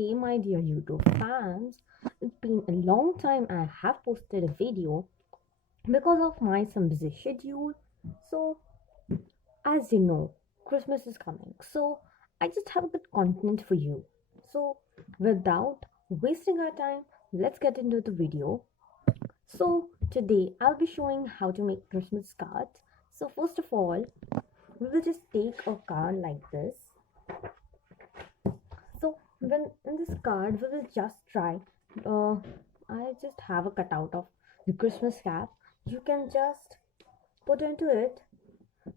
Hey my dear YouTube fans, it's been a long time I have posted a video because of my some busy schedule. So as you know, Christmas is coming. So I just have good content for you. So without wasting our time, let's get into the video. So today I'll be showing how to make Christmas cards. So first of all, we will just take a card like this. So when in this card we will just try uh, I just have a cutout of the Christmas cap. You can just put into it,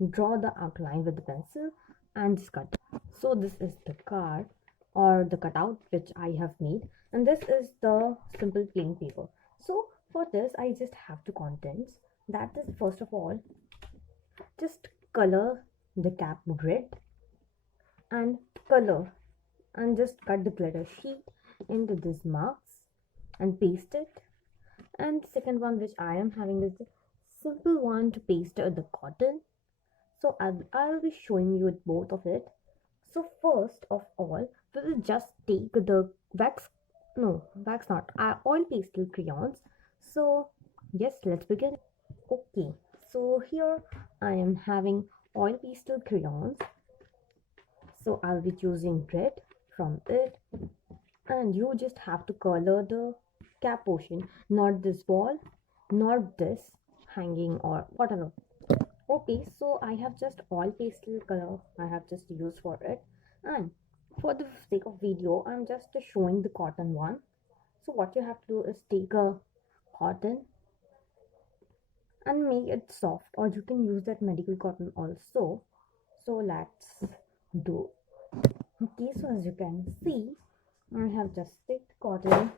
draw the outline with the pencil and just cut. So this is the card or the cutout which I have made, and this is the simple plain paper. So for this I just have the contents. That is, first of all, just color the cap red and color and just cut the glitter sheet into these marks and paste it. And second one which I am having is the simple one to paste the cotton. So I'll be showing you with both of it. So first of all, we will just take the wax not, oil pastel crayons. So yes, let's begin. Okay, so here I am having oil pastel crayons. So I'll be choosing red from it, and you just have to color the cap portion, not this wall, not this hanging or whatever. Okay, so I have just oil pastel color I have just used for it, and for the sake of video I'm just showing the cotton one. So what you have to do is take a cotton and make it soft, or you can use that medical cotton also. So let's do. Okay, so as you can see, I have just sticked cotton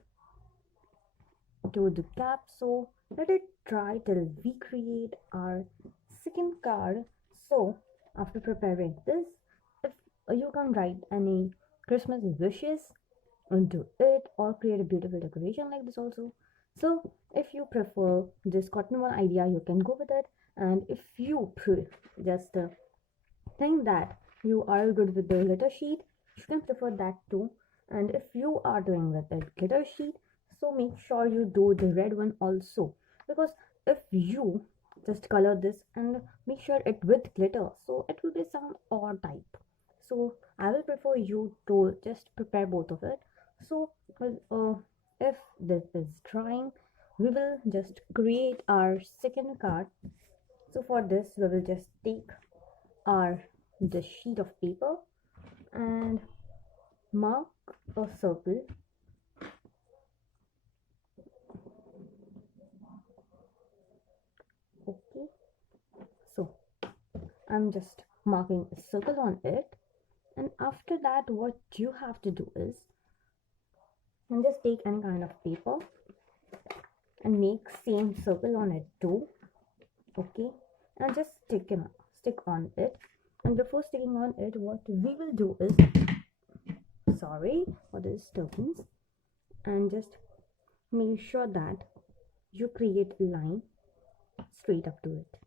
to the cap. So let it dry till we create our second card. So after preparing this, if you can write any Christmas wishes into it or create a beautiful decoration like this also. So if you prefer this cotton one idea, you can go with it, and if you just think that you are good with the glitter sheet, you can prefer that too. And if you are doing with the glitter sheet, so make sure you do the red one also, because if you just color this and make sure it with glitter, so it will be some odd type. So I will prefer you to just prepare both of it. So if this is drying, we will just create our second card. So for this we will just take our the sheet of paper and mark a circle. Okay, so I'm just marking a circle on it, and after that what you have to do is and just take any kind of paper and make same circle on it too. Okay, and just stick on it. And before sticking on it, what we will do is, sorry for the disturbance, and just make sure that you create a line straight up to it.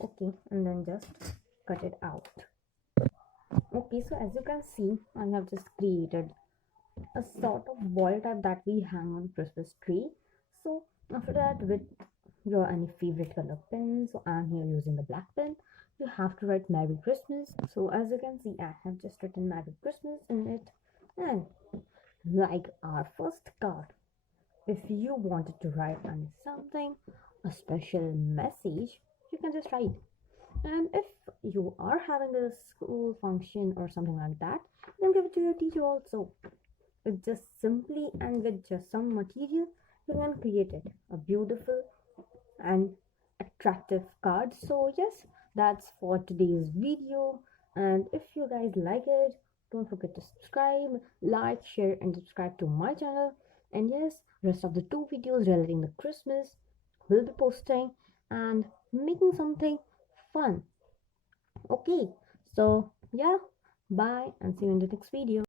Okay, and then just cut it out. Okay, so as you can see, I have just created a sort of ball type that we hang on Christmas tree. So after that, with your any favorite color pen, so I'm here using the black pen, you have to write Merry Christmas. So as you can see, I have just written Merry Christmas in it. And like our first card, if you wanted to write on something, a special message, you can just write. And if you are having a school function or something like that, you can give it to your teacher also. With just simply and with just some material, you can create it a beautiful and attractive card. So yes, that's for today's video, and if you guys like it, don't forget to subscribe, like, share and subscribe to my channel. And yes, rest of the two videos relating to Christmas will be posting and making something fun. Okay, so yeah, bye and see you in the next video.